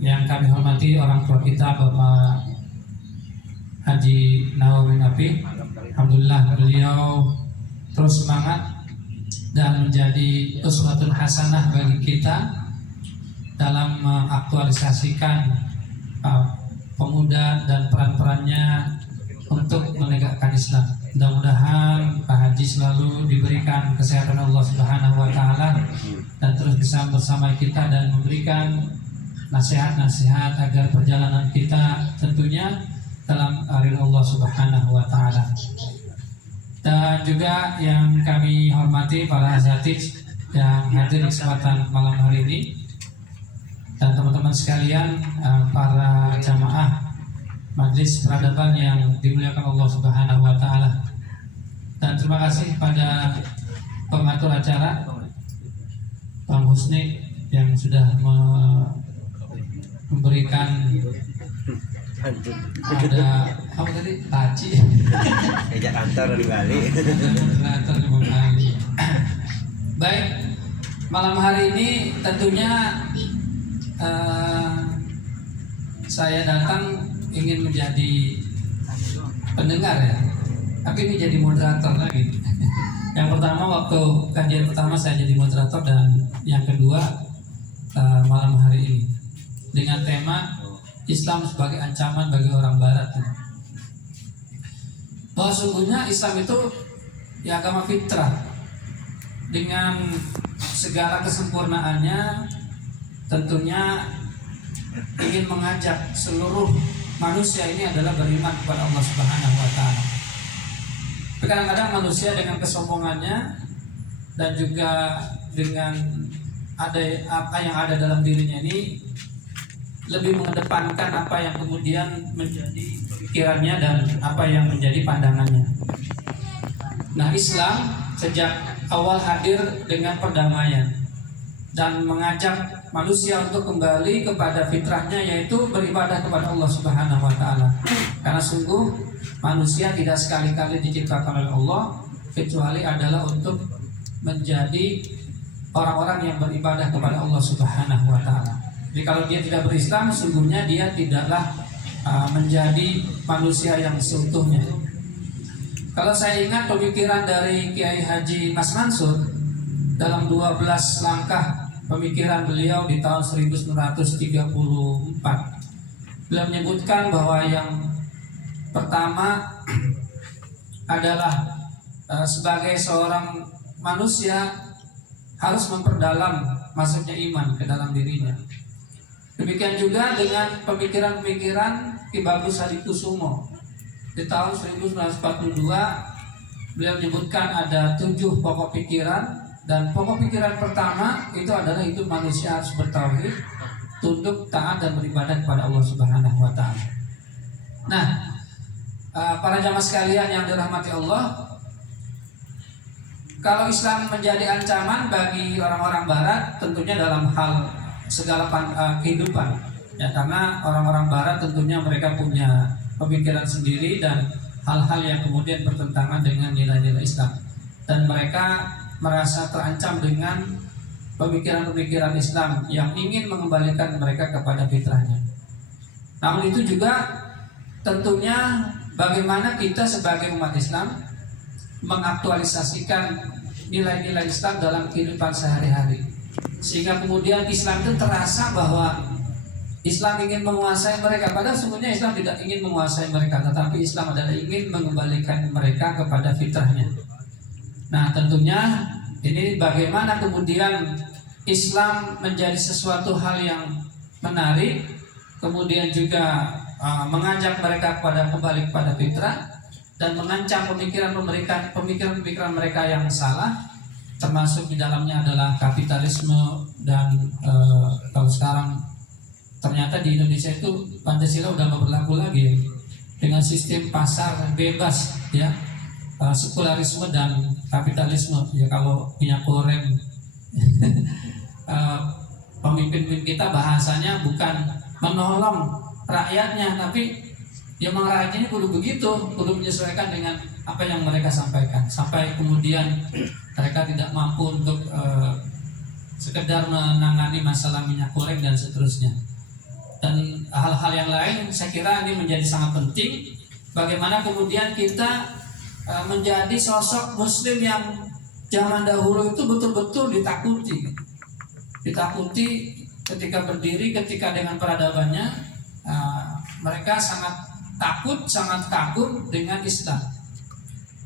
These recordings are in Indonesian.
Yang kami hormati orang tua kita Bapak Haji Nawawi Nafi, alhamdulillah beliau terus semangat dan menjadi uswatun hasanah bagi kita dalam mengaktualisasikan pemuda dan peran-perannya untuk menegakkan Islam. Mudah-mudahan Pak Haji selalu diberikan kesehatan Allah Subhanahu wa taala dan terus bisa bersama kita dan memberikan nasihat-nasihat agar perjalanan kita tentunya dalam ridha Allah Subhanahu wa taala. Dan juga yang kami hormati para asatidz yang hadir di kesempatan malam hari ini dan teman-teman sekalian, para jamaah Majelis Peradaban yang dimuliakan Allah Subhanahu wa taala. Dan terima kasih pada pengatur acara Bang Husni yang sudah memberikan ada apa tadi? Taci. Ejak kantor di Bali. Kantor di Bali. Baik, malam hari ini tentunya saya datang ingin menjadi pendengar ya, tapi ini jadi moderator lagi. Yang pertama waktu kajian pertama saya jadi moderator dan yang kedua malam hari ini dengan tema Islam sebagai ancaman bagi orang Barat. Bahwa sungguhnya Islam itu ya agama fitrah dengan segala kesempurnaannya, tentunya ingin mengajak seluruh manusia ini adalah beriman kepada Allah Subhanahu wa taala. Kadang-kadang manusia dengan kesombongannya dan juga dengan ada apa yang ada dalam dirinya ini lebih mengedepankan apa yang kemudian menjadi pikirannya dan apa yang menjadi pandangannya. Nah, Islam sejak awal hadir dengan perdamaian dan mengajak manusia untuk kembali kepada fitrahnya, yaitu beribadah kepada Allah Subhanahu wa taala. Karena sungguh manusia tidak sekali-kali diciptakan oleh Allah kecuali adalah untuk menjadi orang-orang yang beribadah kepada Allah Subhanahu wa taala. Jadi kalau dia tidak berislam, sungguhnya dia tidaklah menjadi manusia yang seutuhnya. Kalau saya ingat pemikiran dari Kiai Haji Mas Mansur dalam 12 langkah pemikiran beliau di tahun 1934, beliau menyebutkan bahwa yang pertama adalah sebagai seorang manusia harus memperdalam masuknya iman ke dalam dirinya. Demikian juga dengan pemikiran-pemikiran Ki Bagus Hadikusumo di tahun 1942, beliau menyebutkan ada 7 pokok pikiran, dan pokok pikiran pertama itu adalah hidup manusia harus bertauhid, tunduk, taat dan beribadah kepada Allah Subhanahu wa taala. Nah, para jamaah sekalian yang dirahmati Allah, kalau Islam menjadi ancaman bagi orang-orang Barat, tentunya dalam hal segala kehidupan ya, karena orang-orang Barat tentunya mereka punya pemikiran sendiri dan hal-hal yang kemudian bertentangan dengan nilai-nilai Islam, dan mereka merasa terancam dengan pemikiran-pemikiran Islam yang ingin mengembalikan mereka kepada fitrahnya. Namun itu juga tentunya bagaimana kita sebagai umat Islam mengaktualisasikan nilai-nilai Islam dalam kehidupan sehari-hari, sehingga kemudian Islam itu terasa bahwa Islam ingin menguasai mereka. Padahal sungguhnya Islam tidak ingin menguasai mereka, tetapi Islam adalah ingin mengembalikan mereka kepada fitrahnya. Nah, tentunya ini bagaimana kemudian Islam menjadi sesuatu hal yang menarik, kemudian juga mengajak mereka kepada kembali kepada fitrah dan mengancam pemikiran-pemikiran mereka yang salah, termasuk di dalamnya adalah kapitalisme dan kalau sekarang ternyata di Indonesia itu Pancasila udah nggak berlaku lagi ya, dengan sistem pasar bebas ya, sekularisme dan kapitalisme ya. Kalau minyak goreng pemimpin kita bahasanya bukan menolong rakyatnya, tapi ya memang rakyatnya kudu begitu, kudu menyesuaikan dengan apa yang mereka sampaikan, sampai kemudian mereka tidak mampu untuk sekedar menangani masalah minyak goreng dan seterusnya. dan hal-hal yang lain. Saya kira ini menjadi sangat penting. Bagaimana kemudian kita menjadi sosok muslim yang zaman dahulu itu betul-betul ditakuti ketika berdiri, ketika dengan peradabannya, mereka sangat takut, sangat kagum dengan Islam.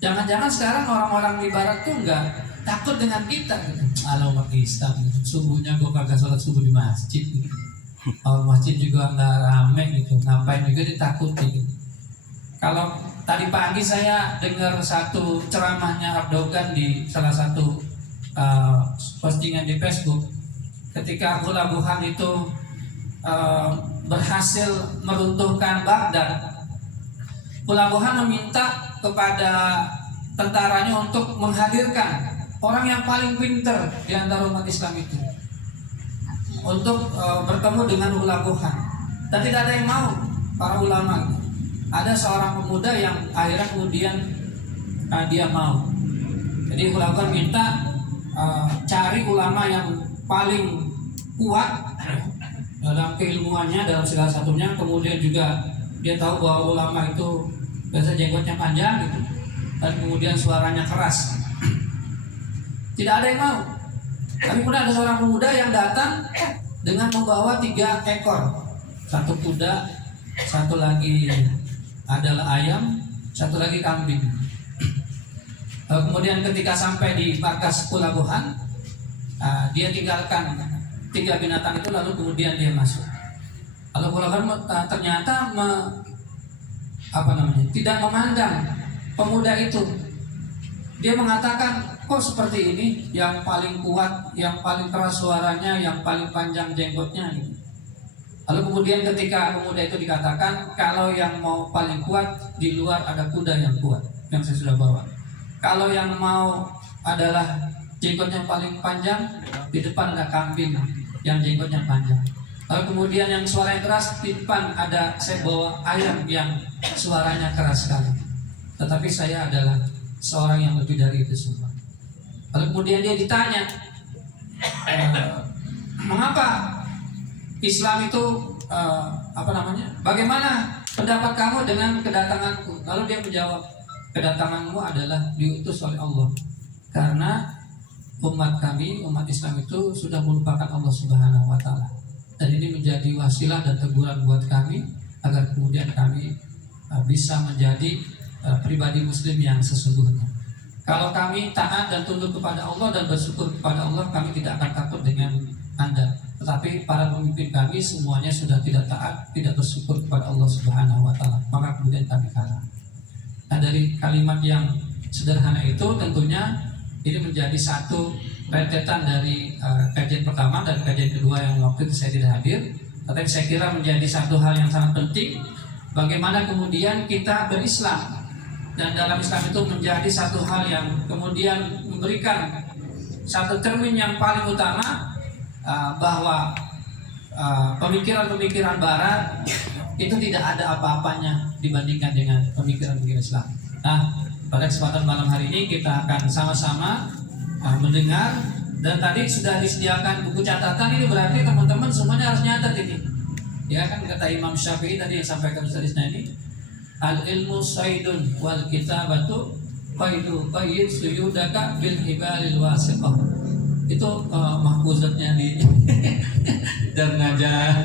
Jangan-jangan sekarang orang-orang di barat tuh enggak takut dengan kita gitu. Kalau pakai Islam subuhnya gue kagak sholat subuh di masjid gitu. Kalau masjid juga nggak rame gitu, ngapain juga ditakuti gitu. Kalau tadi pagi saya dengar satu ceramahnya Erdogan di salah satu postingan di Facebook, ketika Hulaguhan itu berhasil meruntuhkan Baghdad, Hulaguhan meminta kepada tentaranya untuk menghadirkan orang yang paling pintar di antara umat Islam itu untuk bertemu dengan Hulaguhan, dan tidak ada yang mau, para ulama. Ada seorang pemuda yang akhirnya kemudian dia mau. Jadi Hulaguhan minta cari ulama yang paling kuat dalam keilmuannya, dalam segala satunya. Kemudian juga dia tahu bahwa ulama itu biasa jenggotnya panjang gitu, dan kemudian suaranya keras. Tidak ada yang mau. Tapi kemudian ada seorang pemuda yang datang dengan membawa 3 ekor, 1 kuda, 1 lagi adalah ayam, 1 lagi kambing. Kemudian ketika sampai di markas Hulaguhan, dia tinggalkan 3 binatang itu, lalu kemudian dia masuk. Lalu Hulaguhan ternyata tidak memandang pemuda itu. Dia mengatakan, kok seperti ini, yang paling kuat, yang paling keras suaranya, yang paling panjang jenggotnya gitu. Lalu kemudian ketika pemuda itu dikatakan, kalau yang mau paling kuat, di luar ada kuda yang kuat yang saya sudah bawa. Kalau yang mau adalah jenggotnya paling panjang, di depan ada kambing yang jenggotnya panjang. Lalu kemudian yang suara yang keras, di depan ada saya bawa ayam yang suaranya keras sekali. Tetapi saya adalah seorang yang lebih dari itu semua. Lalu kemudian dia ditanya, mengapa Islam itu bagaimana pendapat kamu dengan kedatanganku? Lalu dia menjawab, kedatanganmu adalah diutus oleh Allah, karena umat kami, umat Islam itu sudah melupakan Allah Subhanahu wa Ta'ala, dan ini menjadi wasilah dan teguran buat kami agar kemudian kami bisa menjadi pribadi muslim yang sesungguhnya. Kalau kami taat dan tunduk kepada Allah dan bersyukur kepada Allah, kami tidak akan takut dengan Anda. Tetapi para pemimpin kami semuanya sudah tidak taat, tidak bersyukur kepada Allah Subhanahu wa Ta'ala, maka kemudian kami kalah. Nah, dari kalimat yang sederhana itu tentunya ini menjadi satu rentetan dari kajian pertama dan kajian kedua yang waktu itu saya tidak hadir. Tetapi saya kira menjadi satu hal yang sangat penting, bagaimana kemudian kita berislam. Dan dalam Islam itu menjadi satu hal yang kemudian memberikan satu cermin yang paling utama, bahwa pemikiran-pemikiran Barat itu tidak ada apa-apanya dibandingkan dengan pemikiran-pemikiran Islam. Nah, pada kesempatan malam hari ini kita akan sama-sama mendengar, dan tadi sudah disediakan buku catatan. Ini berarti teman-teman semuanya harus nyatet ini. Ya kan, kata Imam Syafi'i tadi yang sampaikan Ustaz ini, al-ilmu saydun wal kitabatu qayyid suyudaka bil hibalil wasiqah. Itu mahfuzatnya di dan ngajar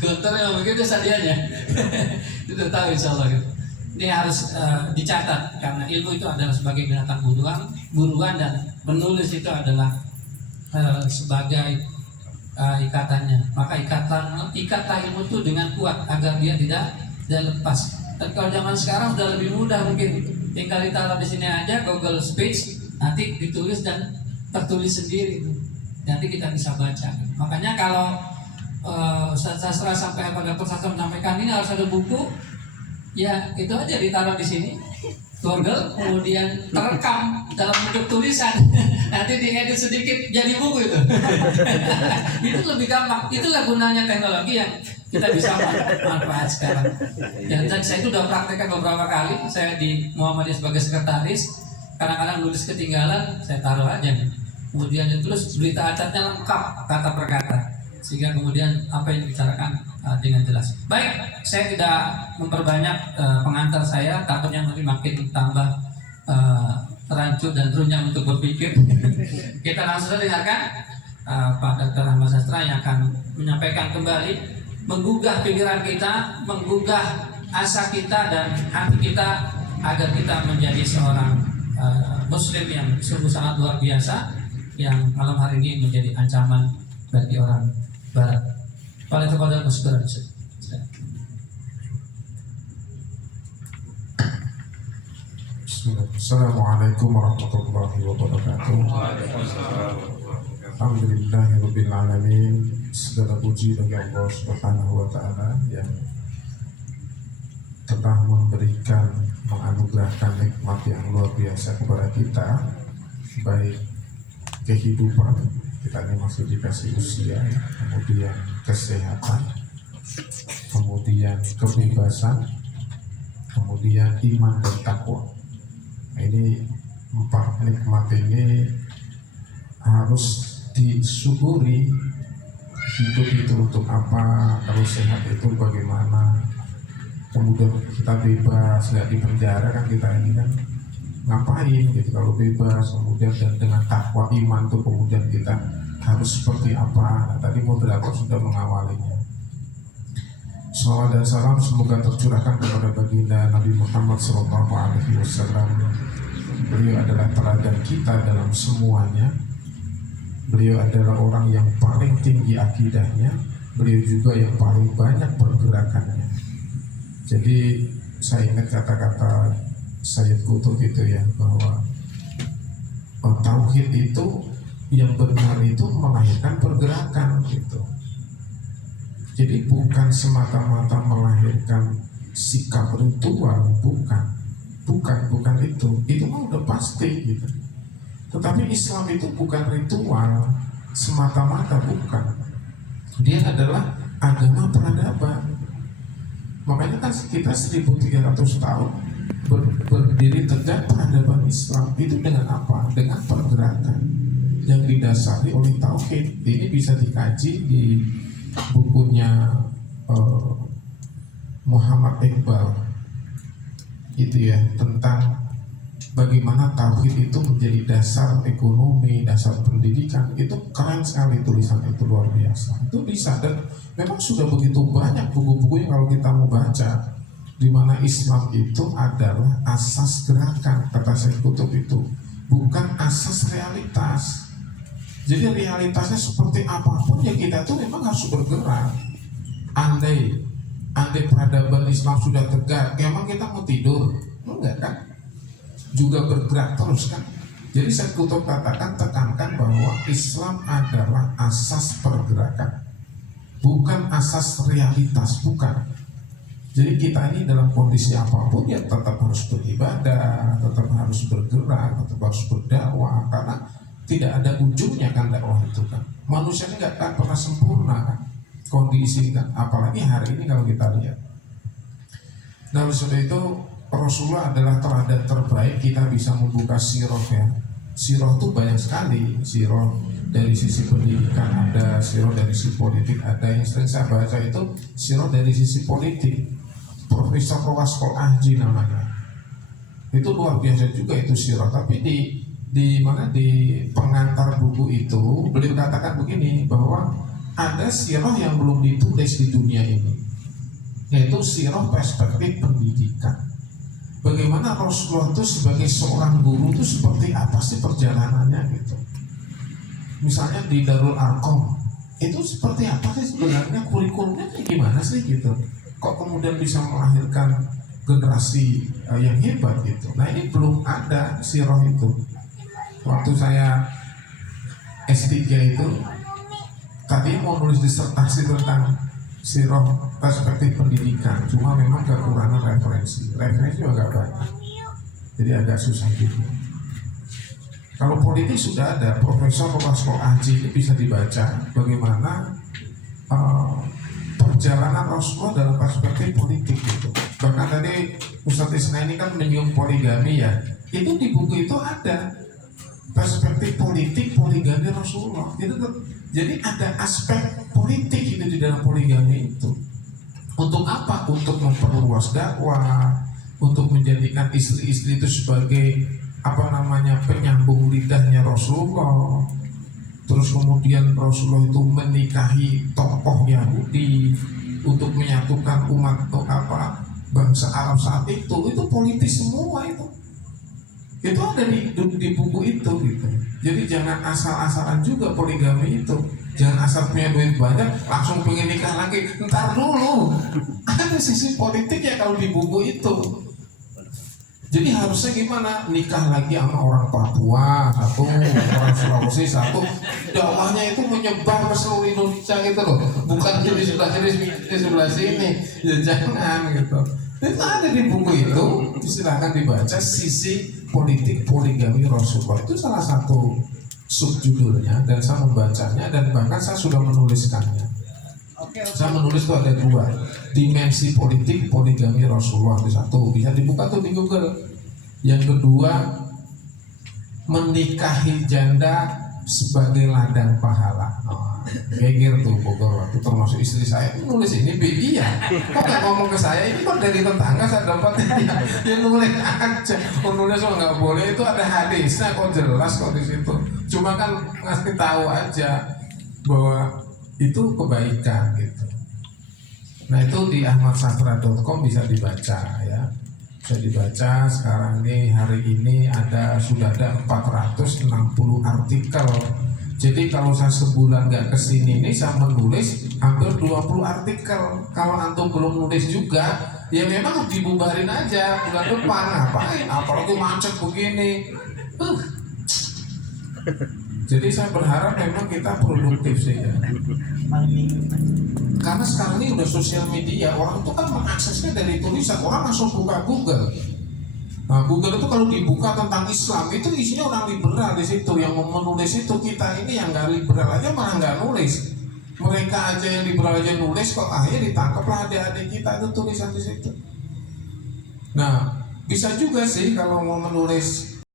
dokter yang begitu sadianya. Itu udah tahu insyaallah gitu. Ini harus dicatat, karena ilmu itu adalah sebagai binatang buruan dan menulis itu adalah sebagai ikatannya. Maka ikatlah ilmu itu dengan kuat agar dia tidak lepas. Dan kalau zaman sekarang sudah lebih mudah, mungkin tinggal ditaruh di sini aja Google Speech, nanti ditulis dan tertulis sendiri, nanti kita bisa baca. Makanya kalau sastra sampai pada sastra menyampaikan ini harus ada buku, ya itu aja ditaruh di sini Google, kemudian terekam dalam bentuk tulisan, nanti diedit sedikit jadi buku itu. Itu lebih gampang. Itulah gunanya teknologi yang kita bisa manfaat sekarang. Dan saya itu udah praktekkan beberapa kali. Saya di Muhammadiyah sebagai sekretaris, kadang-kadang nulis ketinggalan, saya taruh aja. Kemudian ditulis berita acatnya lengkap kata per kata. sehingga kemudian apa yang dibicarakan dengan jelas. Baik, saya tidak memperbanyak pengantar saya, takutnya nanti makin tambah rancu dan runyam untuk berpikir. Kita langsung dengarkan Pak Dr. Ahmad Sastra yang akan menyampaikan kembali, menggugah pikiran kita, menggugah asa kita dan hati kita agar kita menjadi seorang Muslim yang sungguh sangat luar biasa, yang malam hari ini menjadi ancaman bagi orang Barat. Paling kepada Muslim. Assalamualaikum warahmatullahi wabarakatuh. Alhamdulillahirabbil alamin. Segala puji bagi Allah Subhanahu wa taala yang telah memberikan, menganugerahkan nikmat yang luar biasa kepada kita, baik kehidupan, kita ini masih dikasih usia, kemudian kesehatan, kemudian kebebasan, kemudian iman dan takwa. Ini 4 nikmat ini harus disyukuri. Hidup itu untuk apa? Kalau sehat itu bagaimana? Kemudian kita bebas, nggak di penjara kan, kita ini kan ngapain gitu kalau bebas. Kemudian dan dengan takwa iman tuh kemudian kita harus seperti apa? Nah, tadi moderator sudah mengawalinya. Salawat dan salam semoga tercurahkan kepada baginda Nabi Muhammad SAW. Beliau adalah teladan kita dalam semuanya. Beliau adalah orang yang paling tinggi akidahnya. Beliau juga yang paling banyak pergerakannya. Jadi saya ingat kata-kata Sayyid Qutb itu ya, bahwa tauhid itu yang benar itu melahirkan pergerakan gitu. Jadi bukan semata-mata melahirkan sikap ritual, bukan itu mah udah pasti gitu. Tetapi Islam itu bukan ritual semata-mata, bukan. Dia adalah agama peradaban. Makanya kan kita 1300 tahun berdiri tegak peradaban Islam itu dengan apa? Dengan pergerakan yang didasari oleh tauhid. Ini bisa dikaji di bukunya Muhammad Iqbal itu ya, tentang bagaimana tauhid itu menjadi dasar ekonomi, dasar pendidikan. Itu keren sekali tulisan itu, luar biasa. Itu bisa, dan memang sudah begitu banyak buku-buku yang kalau kita mau baca, di mana Islam itu adalah asas gerakan, kata Syekh Qutb itu, bukan asas realitas. Jadi realitasnya seperti apapun ya kita tuh memang harus bergerak. Andai peradaban Islam sudah tegak, emang kita mau tidur? Enggak kan? Juga bergerak terus kan? Jadi saya Qutb katakan, tekankan bahwa Islam adalah asas pergerakan, bukan asas realitas, bukan. Jadi kita ini dalam kondisi apapun ya tetap harus beribadah, tetap harus bergerak, tetap harus berdakwah, karena tidak ada ujungnya kan dakwah itu kan. Manusia ini nggak akan pernah sempurna kan kondisi kan, apalagi hari ini kalau kita lihat. Nah oleh sebab itu Rasulullah adalah teladan terbaik. Kita bisa membuka sirah ya. Sirah itu banyak sekali. Sirah dari sisi pendidikan ada, sirah dari sisi politik ada. Yang sering saya baca itu sirah dari sisi politik. Profesor Rawaskol Ahji namanya. Itu luar biasa juga itu sirah. Tapi di pengantar buku itu beliau katakan begini, bahwa ada sirah yang belum ditulis di dunia ini, yaitu sirah perspektif pendidikan. Bagaimana Rasulullah itu sebagai seorang guru itu seperti apa sih perjalanannya gitu. Misalnya di Darul Arqam itu seperti apa sih sebenarnya, kurikulumnya kayak gimana sih gitu. Kok kemudian bisa melahirkan generasi yang hebat gitu. Nah ini belum ada sirah itu. Waktu saya S3 itu tadi mau nulis disertasi tentang sirah perspektif pendidikan, cuma memang kekurangan referensi juga gak banyak, jadi agak susah gitu. Kalau politik sudah ada, Profesor Rawaskol Ahji, bisa dibaca bagaimana perjalanan Rasulullah dalam perspektif politik gitu. Bahkan tadi Ustadz Isna ini kan menyinggung poligami ya, itu di buku itu ada perspektif politik poligami Rasulullah. Jadi ada aspek politik itu di dalam poligami itu. Untuk apa? Untuk memperluas dakwah, untuk menjadikan istri-istri itu sebagai penyambung lidahnya Rasulullah. Terus kemudian Rasulullah itu menikahi tokoh Yahudi untuk menyatukan umat bangsa Arab saat itu politis semua itu. Itu ada di buku itu gitu. Jadi jangan asal-asalan juga poligami itu. Jangan asal punya duit banyak langsung pengen nikah lagi. Ntar dulu. Ada sisi politik ya kalau di buku itu. Jadi harusnya gimana? Nikah lagi sama orang Papua satu, orang Sulawesi satu. Dakwahnya itu menyebar ke seluruh Indonesia gitu loh. Bukan di sebelah sini. Ya jangan gitu. Itu ada di buku itu. Silakan dibaca sisi politik poligami Rasulullah. Itu salah satu subjudulnya dan saya membacanya dan bahkan saya sudah menuliskannya. Saya menulis itu ada 2 dimensi politik poligami Rasulullah. Itu satu bisa dibuka tuh di Google. Yang kedua, menikahi janda sebagai ladang pahala. Geger tuh Bogor waktu termasuk istri saya nulis ini BI ya. Kok nggak ngomong ke saya? Ini kok dari tetangga saya dapatnya ya nulis aja. Nulis kok nggak boleh, itu ada hadisnya kok jelas kok di situ. Cuma kan ngasih tahu aja bahwa itu kebaikan gitu. Nah itu di ahmadsastra.com bisa dibaca ya. Bisa dibaca sekarang ini, hari ini sudah ada 460 artikel. Jadi kalau saya sebulan nggak kesini ini saya menulis hampir 20 artikel. Kalau antum belum nulis juga, ya memang dibubarin aja bulan depan. Ngapain? Apalagi macet begini. Jadi saya berharap memang kita produktif sih ya. Karena sekarang ini udah sosial media, orang itu kan mengaksesnya dari tulisan, orang langsung buka Google. Nah, Google itu kalau dibuka tentang Islam itu isinya orang liberal di situ. Yang menulis itu kita ini yang nggak liberal aja malah nggak nulis. Mereka aja yang liberal aja nulis, kok akhirnya ditangkaplah adik-adik kita itu tulisan di situ. Nah, bisa juga sih kalau mau menulis